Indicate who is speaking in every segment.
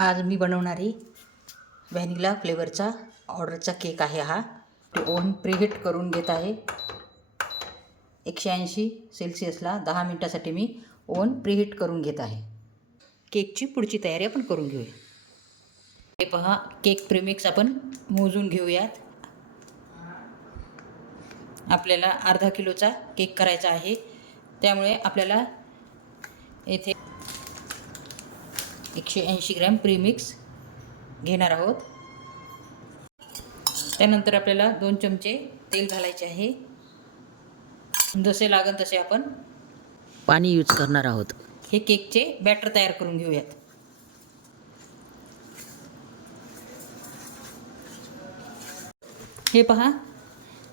Speaker 1: आज मी बनवणारी व्हॅनिला फ्लेवरचा ऑर्डरचा केक आहे हा. तो ओव्हन प्रिहिट करून घेत आहे. एकशे ऐंशी सेल्सिअसला दहा मिनटासाठी मी ओव्हन प्रिहिट करून घेत आहे. केकची पुढची तयारी आपण करून घेऊया. हे पहा केक प्रिमिक्स आपण मोजून घेऊयात. आपल्याला अर्धा किलोचा केक करायचा आहे. त्यामुळे आपल्याला येथे एकशे ऐंशी ग्रॅम प्रीमिक्स घेणार आहोत. त्यानंतर आपल्याला दोन चमचे तेल घालायचे आहे. जसे लागेल तसे आपण
Speaker 2: पाणी यूज करणार आहोत.
Speaker 1: हे केकचे बॅटर तयार करून घेऊयात. हे पहा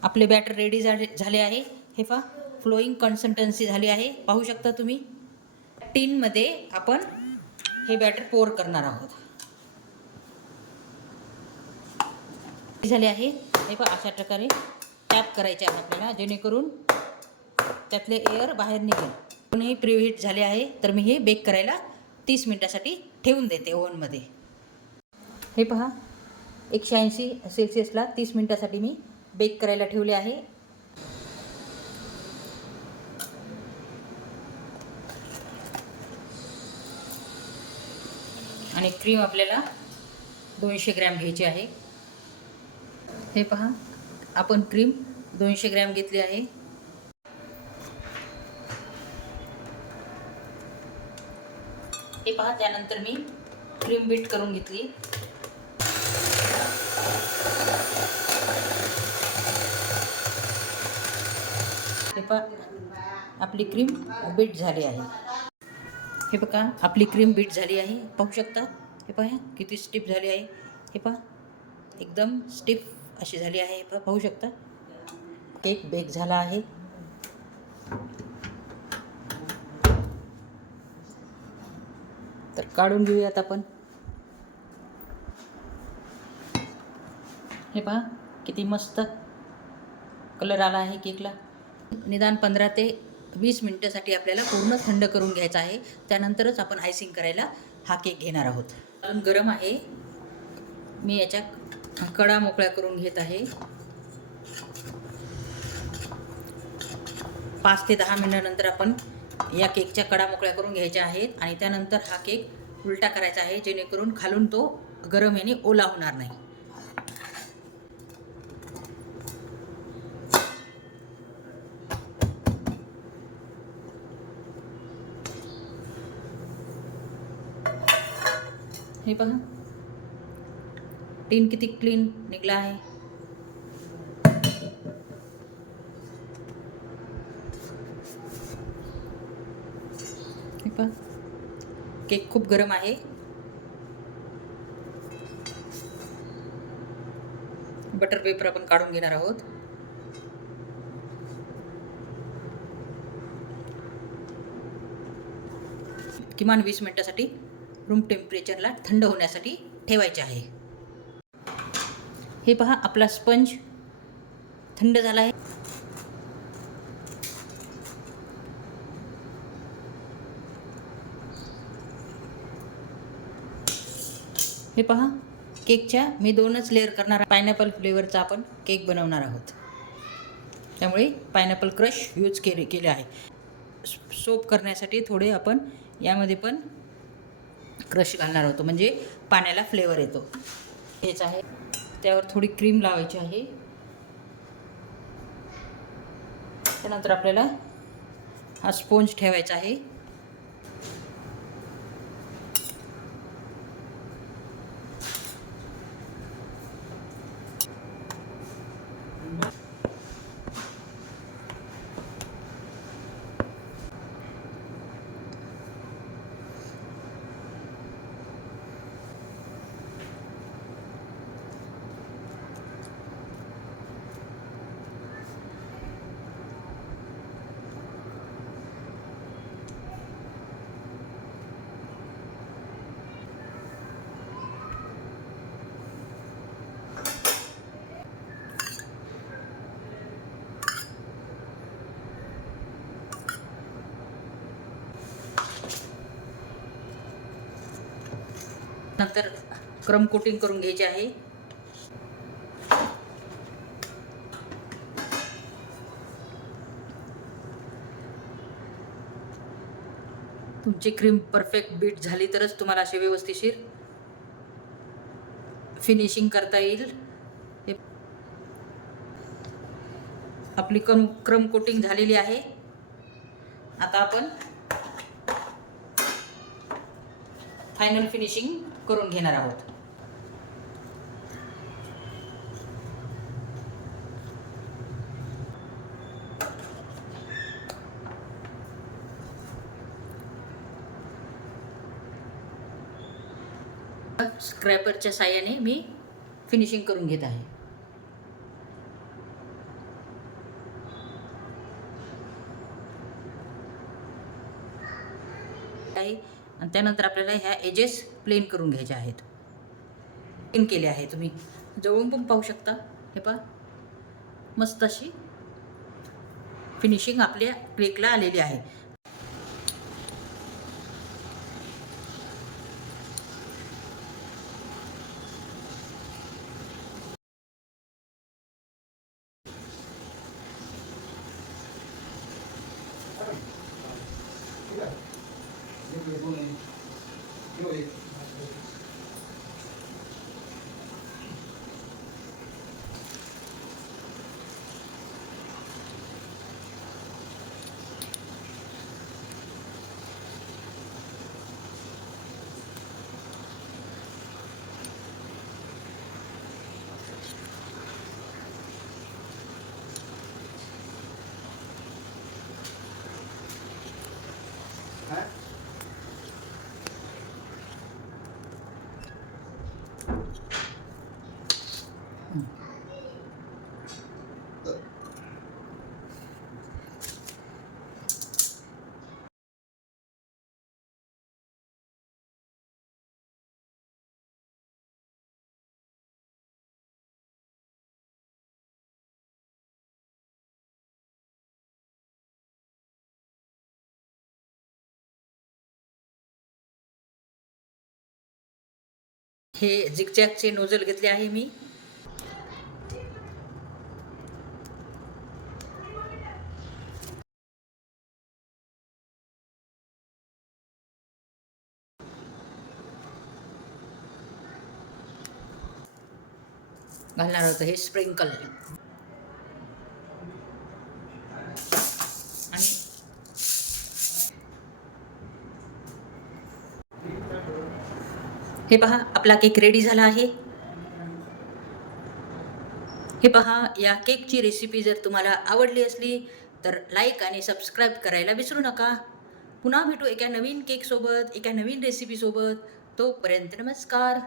Speaker 1: आपले बॅटर रेडी झाले झाले आहे. हे पहा फ्लोईंग कन्सल्टन्सी झाली आहे. पाहू शकता तुम्ही? टीनमध्ये आपण हे बॅटर पोर करणार आहोत. झाले आहे. हे पहा अशा प्रकारे टॅप करायचे आहे आपल्याला जेणेकरून त्यातले एअर बाहेर निघेल. कोणीही प्रिव्हीट झाले आहे तर मी हे बेक करायला तीस मिनटासाठी ठेवून देते ओव्हनमध्ये. हे पहा एकशे ऐंशी सेल्सिअसला तीस मिनटासाठी मी बेक करायला ठेवले आहे. आणि क्रीम आपल्याला दोनशे ग्रॅम घ्यायची आहे. हे पहा आपण क्रीम दोनशे ग्रॅम घेतली आहे. हे पहा त्यानंतर मी क्रीम बीट करून घेतली. हे पहा आपली क्रीम बीट झाली आहे. हे बघा आपली क्रीम बीट झाली आहे. पाहू शकता? हे पहा किती स्टिफ झाली आहे. हे पहा एकदम स्टिफ अशी झाली आहे. हे पहा पाहू शकता? केक बेक झाला आहे. तर काढून घेऊयात आपण. हे पहा किती मस्त कलर आला आहे केकला. निदान पंधरा ते वीस मिनटासाठी आपल्याला पूर्ण थंड करून घ्यायचा आहे. त्यानंतरच आपण आयसिंग करायला हा केक घेणार आहोत. कारण गरम आहे. मी याच्या कडा मोकळ्या करून घेत आहे. पाच ते दहा मिनटानंतर आपण या केकच्या कडा मोकळ्या करून घ्यायच्या आहेत. आणि त्यानंतर हा केक उलटा करायचा आहे जेणेकरून खालून तो गरम याने ओला होणार नाही. हे पहा. टीन किती क्लीन निघला आहे. हे पहा. केक खूप गरम आहे. बटर पेपर आपण काढून घेणार आहोत. किमान वीस मिनटासाठी रूम टेम्परेचरला थंड होण्यासाठी ठेवायचे आहे. हे पहा आपला स्पंज थंड झाला आहे. हे पहा केकच्या मी दोनच लेअर करणार पायनॅपल फ्लेवरचा आपण केक बनवणार आहोत. त्यामुळे पायनॅपल क्रश यूज केले केले आहे. सोप करण्यासाठी थोडे आपण यामध्ये पण क्रश घालणार होतो. म्हणजे पाण्याला फ्लेवर येतो. हेच आहे. त्यावर थोडी क्रीम लावायची आहे. त्यानंतर आपल्याला हा स्पोंज ठेवायचा आहे. नंतर क्रम कोटिंग करून घ्यायचे आहे. तुमची क्रीम परफेक्ट बीट झाली तरच तुम्हाला असे व्यवस्थिशीर फिनिशिंग करता येईल. हे आपली क्रम क्रम कोटिंग झालेली आहे. आता आपण फायनल फिनिशिंग करून घेणार आहोत. स्क्रॅपरच्या साह्याने मी फिनिशिंग करून घेत आहे आहे आणि त्यानंतर आपल्याला ह्या एजेस प्लेन करून घ्यायच्या आहेत. प्लेन केले आहे तुम्ही. जवळून पण पाहू शकता. हे पहा. मस्त अशी फिनिशिंग आपल्या केकला आलेली आहे. हे झिगझॅगचे नोजल घेतले आहे मी. घालणार होतं हे स्प्रिंकल. हे पहा आपला केक रेडी झाला आहे. हे पहा या केकची रेसिपी जर तुम्हाला आवडली असली तर लाईक आणि सबस्क्राईब करायला विसरू नका. पुन्हा भेटू एका नवीन केकसोबत एका नवीन रेसिपीसोबत तोपर्यंत नमस्कार.